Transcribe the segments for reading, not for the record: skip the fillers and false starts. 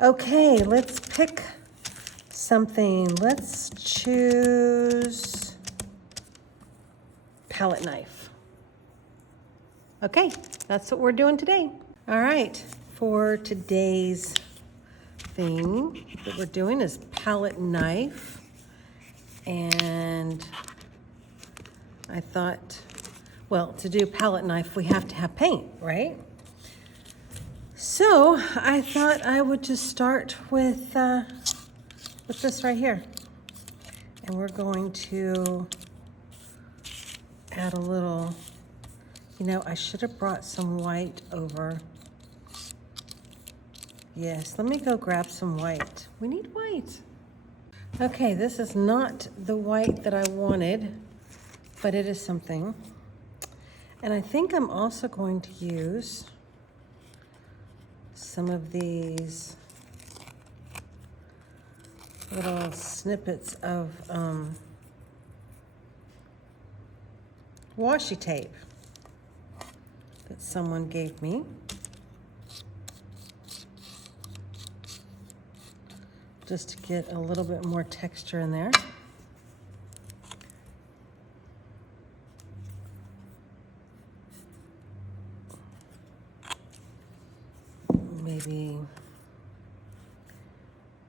Okay, let's pick something. Let's choose palette knife. Okay, that's what we're doing today. All right, for today's thing that we're doing is palette knife. And I thought, well, to do palette knife, we have to have paint, right? So I thought I would just start with this right here. And we're going to add a little, I should have brought some white over. Yes, let me go grab some white. We need white. Okay, this is not the white that I wanted, but it is something. And I think I'm also going to use some of these little snippets of washi tape that someone gave me. Just to get a little bit more texture in there.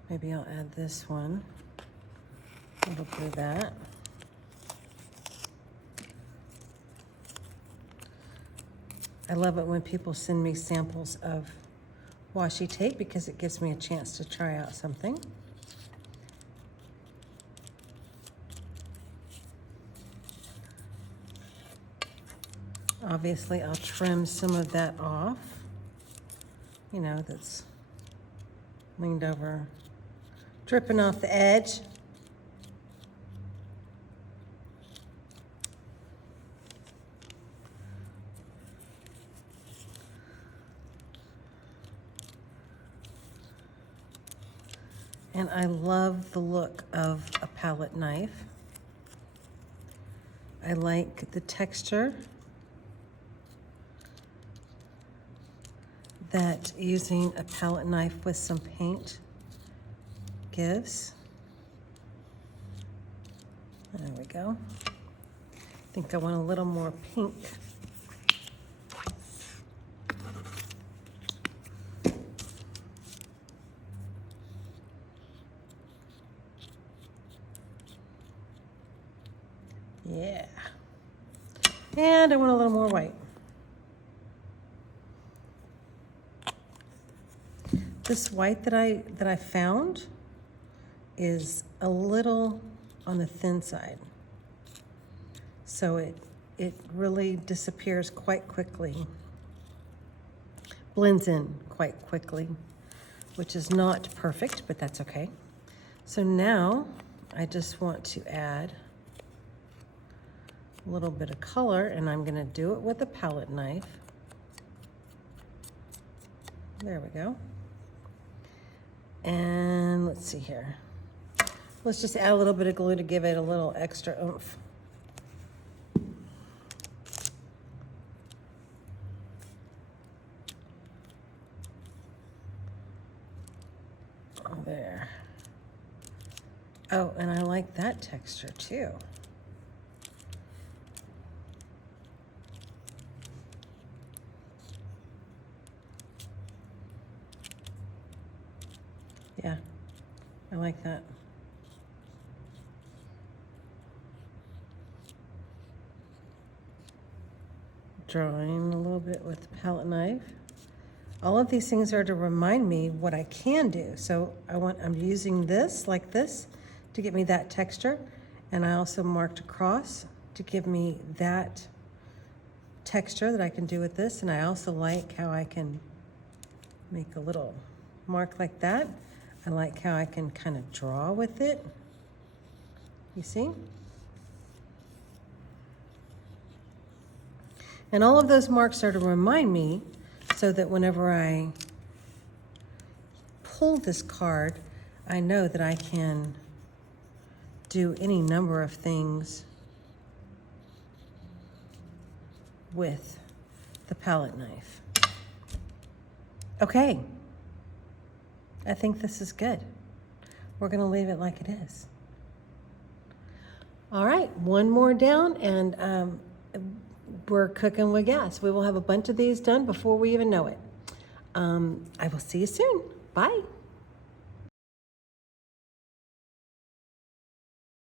Maybe I'll add this one. A little bit of that. I love it when people send me samples of washi tape because it gives me a chance to try out something. Obviously, I'll trim some of that off, that's leaned over, dripping off the edge. And I love the look of a palette knife. I like the texture that using a palette knife with some paint gives. There we go. I think I want a little more pink. Yeah. And I want a little more white. This white that I found is a little on the thin side. So it really disappears quite quickly. Blends in quite quickly, which is not perfect, but that's okay. So now I just want to add a little bit of color, and I'm gonna do it with a palette knife. There we go. And let's see here. Let's just add a little bit of glue to give it a little extra oomph. There. Oh, and I like that texture too. Yeah, I like that. Drawing a little bit with the palette knife. All of these things are to remind me what I can do. So I'm using this like this to give me that texture. And I also marked across to give me that texture that I can do with this. And I also like how I can make a little mark like that. I like how I can kind of draw with it. You see? And all of those marks are to remind me so that whenever I pull this card, I know that I can do any number of things with the palette knife. Okay. I think this is good. We're gonna leave it like it is. All right, one more down, and we're cooking with gas. We will have a bunch of these done before we even know it. I will see you soon. Bye.